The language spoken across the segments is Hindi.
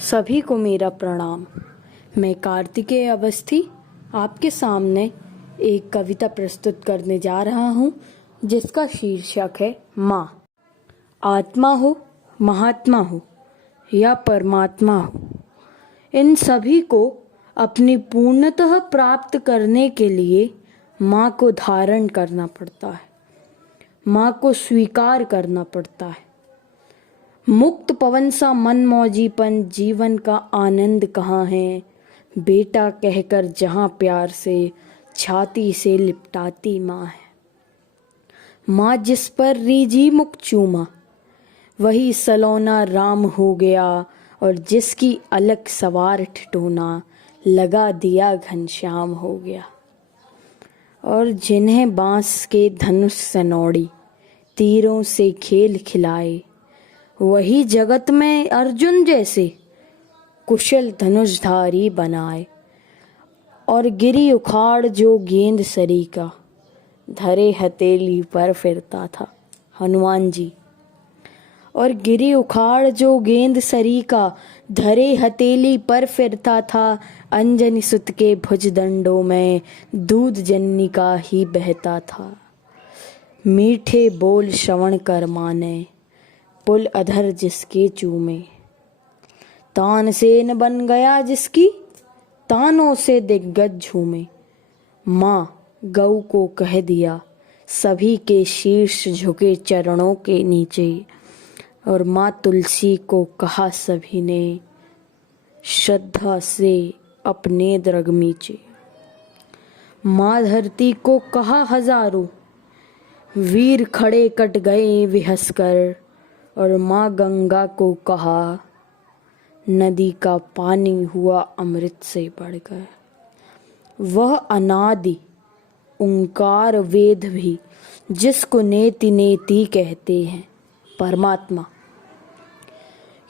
सभी को मेरा प्रणाम। मैं कार्तिकेय अवस्थी आपके सामने एक कविता प्रस्तुत करने जा रहा हूँ जिसका शीर्षक है माँ। आत्मा हो, महात्मा हो या परमात्मा हो, इन सभी को अपनी पूर्णतः प्राप्त करने के लिए माँ को धारण करना पड़ता है, माँ को स्वीकार करना पड़ता है। मुक्त पवन सा मनमौजीपन जीवन का आनंद कहाँ है, बेटा कहकर जहाँ प्यार से छाती से लिपटाती माँ है। माँ जिस पर रीझी मुख चूमा वही सलोना राम हो गया, और जिसकी अलग सवार ठिठोना लगा दिया घनश्याम हो गया। और जिन्हें बांस के धनुष सनौड़ी तीरों से खेल खिलाए, वही जगत में अर्जुन जैसे कुशल धनुषधारी बनाए। और गिरी उखाड़ जो गेंद सरी का धरे हथेली पर फिरता था, हनुमान जी। और गिरी उखाड़ जो गेंद सरी का धरे हथेली पर फिरता था, अंजनी सुत के भुजदंडों में दूध जननी का ही बहता था। मीठे बोल श्रवण कर माने पुल अधर जिसके चूमे, तानसेन बन गया जिसकी तानों से दिग्गज झूमे। माँ गौ को कह दिया सभी के शीर्ष झुके चरणों के नीचे, और माँ तुलसी को कहा सभी ने श्रद्धा से अपने द्रगमीचे। माँ धरती को कहा हजारों वीर खड़े कट गए विहस कर, और माँ गंगा को कहा नदी का पानी हुआ अमृत से बढ़कर। वह अनादि ओंकार वेद भी जिसको नेति नेति कहते हैं, परमात्मा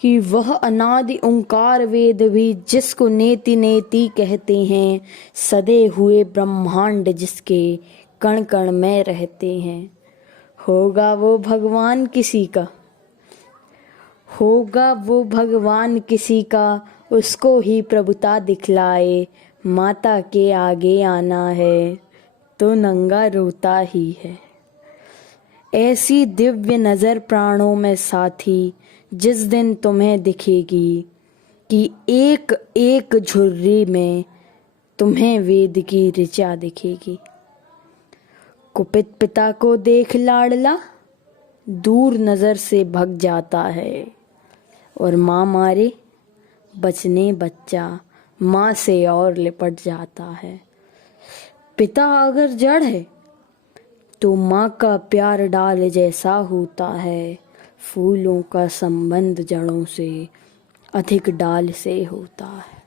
कि वह अनादि ओंकार वेद भी जिसको नेति नेति कहते हैं, सदे हुए ब्रह्मांड जिसके कण कण में रहते हैं। होगा वो भगवान किसी का, होगा वो भगवान किसी का, उसको ही प्रभुता दिखलाए। माता के आगे आना है तो नंगा रोता ही है। ऐसी दिव्य नज़र प्राणों में साथी जिस दिन तुम्हें दिखेगी, कि एक एक झुर्री में तुम्हें वेद की ऋचा दिखेगी। कुपित पिता को देख लाडला दूर नज़र से भग जाता है, और माँ मारे बचने बच्चा माँ से और लिपट जाता है। पिता अगर जड़ है तो माँ का प्यार डाल जैसा होता है। फूलों का संबंध जड़ों से अधिक डाल से होता है।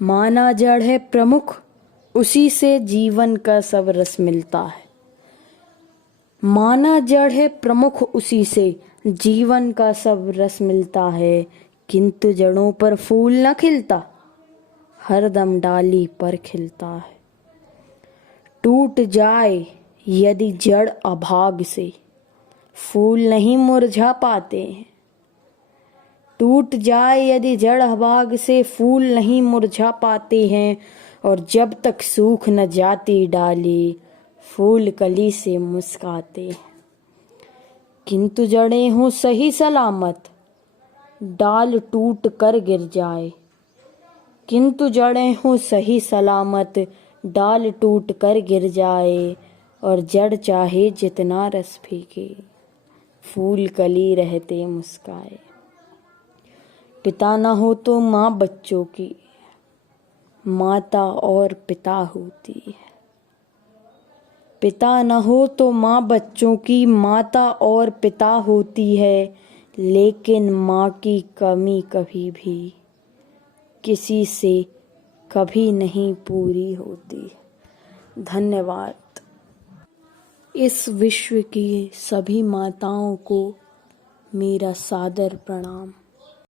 माना जड़ है प्रमुख, उसी से जीवन का सब रस मिलता है। माना जड़ है प्रमुख, उसी से जीवन का सब रस मिलता है। किंतु जड़ों पर फूल न खिलता, हरदम डाली पर खिलता है। टूट जाए यदि जड़ अभाग से, फूल नहीं मुरझा पाते हैं। टूट जाए यदि जड़ अभाग से, फूल नहीं मुरझा पाते हैं। और जब तक सूख न जाती डाली, फूल कली से मुस्काते हैं। किंतु जड़ें हों सही सलामत, डाल टूट कर गिर जाए। किंतु जड़ें हों सही सलामत, डाल टूट कर गिर जाए। और जड़ चाहे जितना रस फेंके, फूल कली रहते मुस्काए। पिता न हो तो माँ बच्चों की माता और पिता होती है। पिता न हो तो माँ बच्चों की माता और पिता होती है। लेकिन माँ की कमी कभी भी किसी से कभी नहीं पूरी होती। धन्यवाद। इस विश्व की सभी माताओं को मेरा सादर प्रणाम।